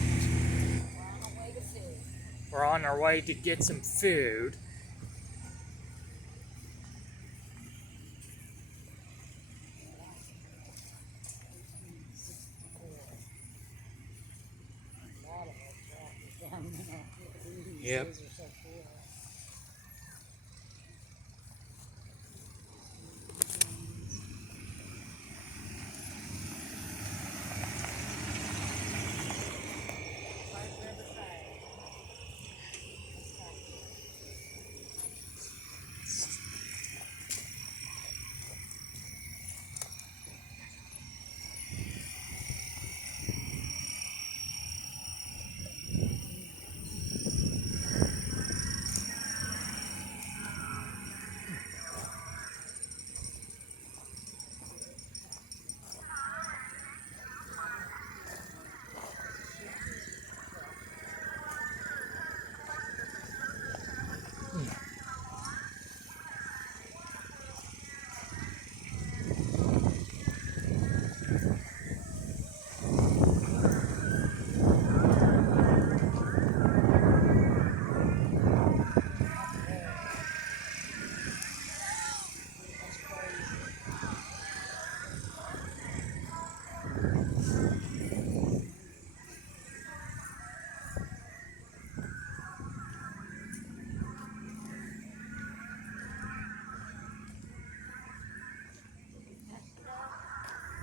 market. We're on our way to get some food. Yep.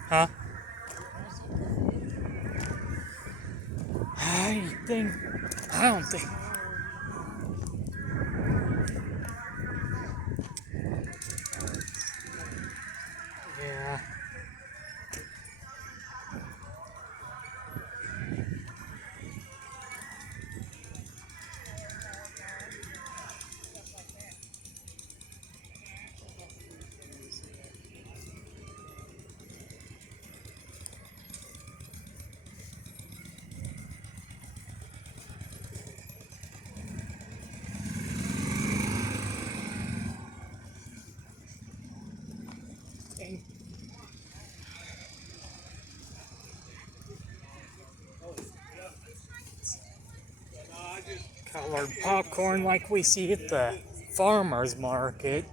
Huh? I don't think. Yeah. Colored popcorn like we see at the farmer's market.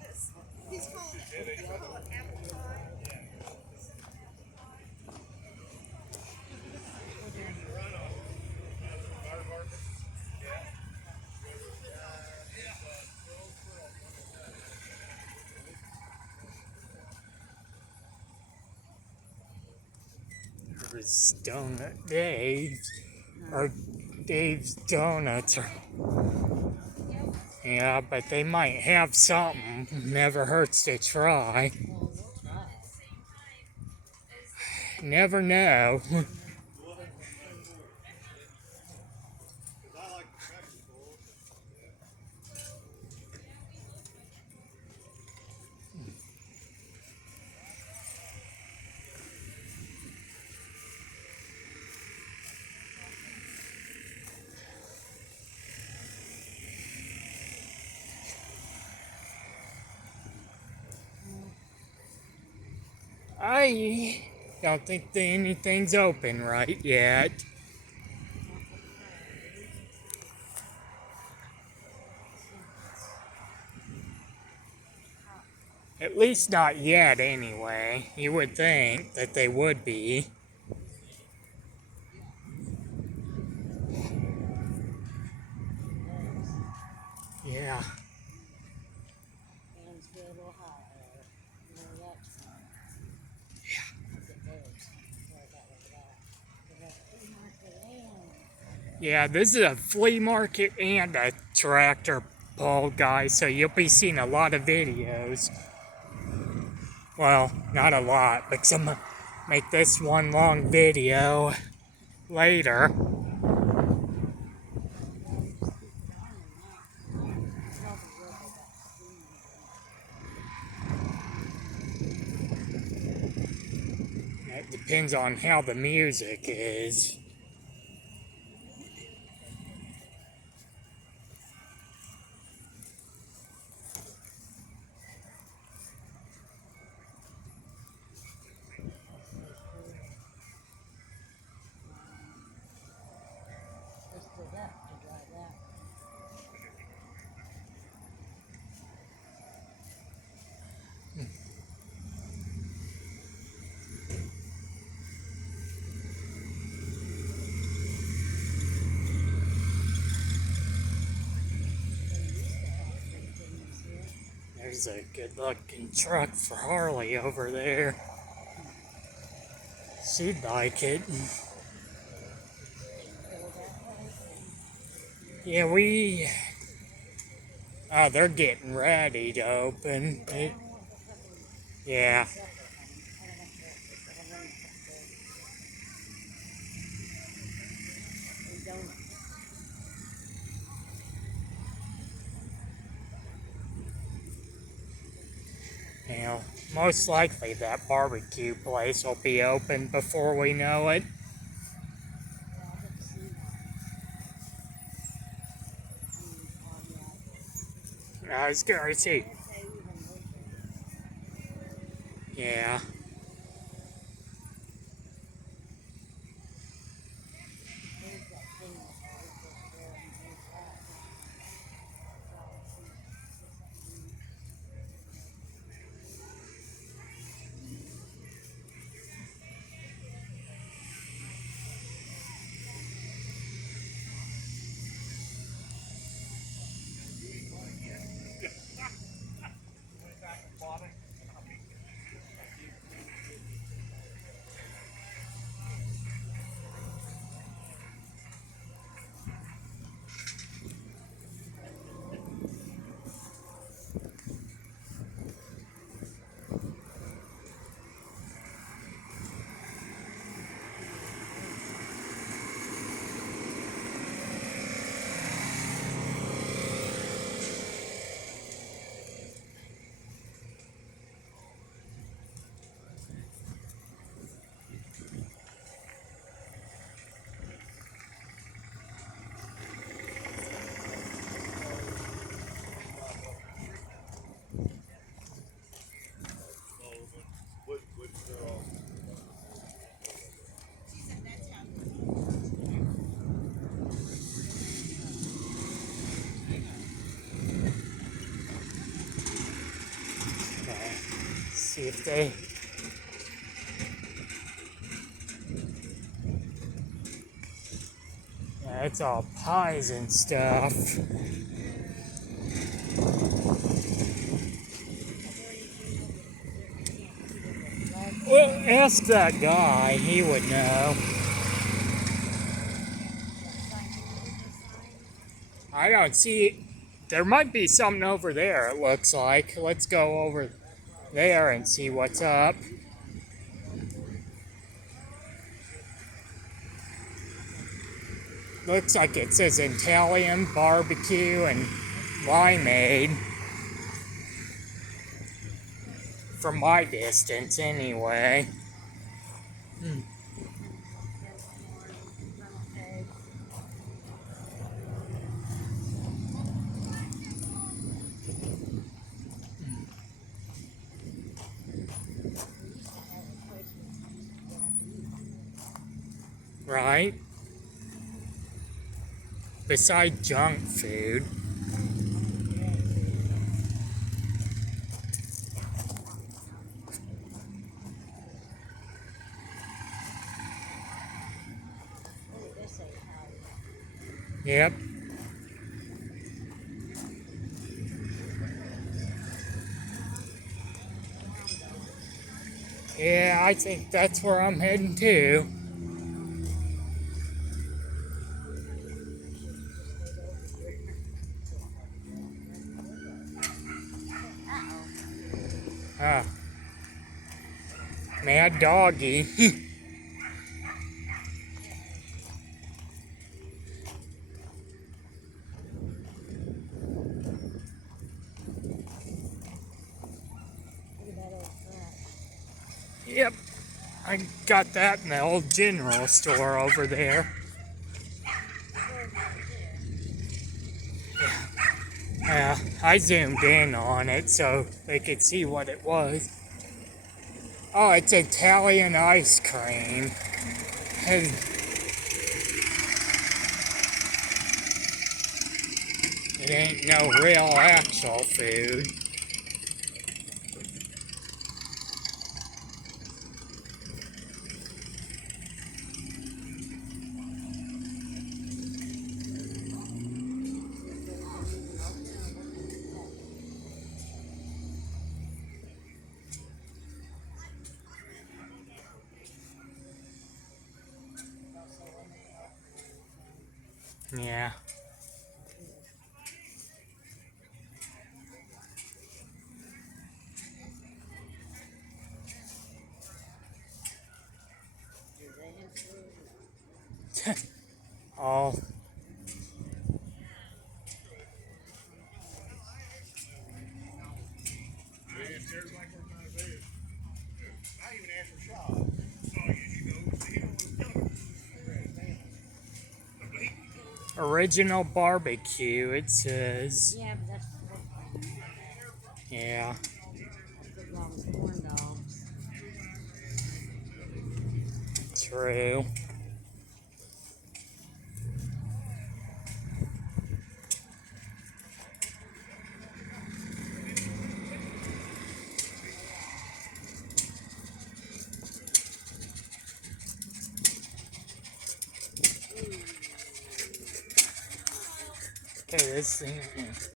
There's Donut Dave's, or Dave's Donuts. Yeah, but they might have something. Never hurts to try. Never know. I don't think anything's open right yet. At least not yet, anyway. You would think that they would be. Yeah. Yeah, this is a flea market and a tractor pull, guys, so you'll be seeing a lot of videos. Well, not a lot, but some make this one long video later. It depends on how the music is. There's a good looking truck for Harley over there. She'd like it. Yeah, oh, they're getting ready to open. Yeah. You know, most likely that barbecue place will be open before we know it. I was gonna see. Yeah. See if they. Yeah, it's all pies and stuff. Well, ask that guy, he would know. I don't see. There might be something over there, it looks like. Let's go over there and see what's up. Looks like it says Italian barbecue and limeade. From my distance, anyway. Right? Besides junk food. Yep. Yeah, I think that's where I'm heading to. Ah, mad doggy. Yep, I got that in the old general store over there. Yeah, I zoomed in on it so they could see what it was. Oh, it's Italian ice cream. It ain't no real actual food. Yeah. Oh, original barbecue, it says. Yeah, but that's Yeah. the wrong corn dogs. True. Okay, this thing.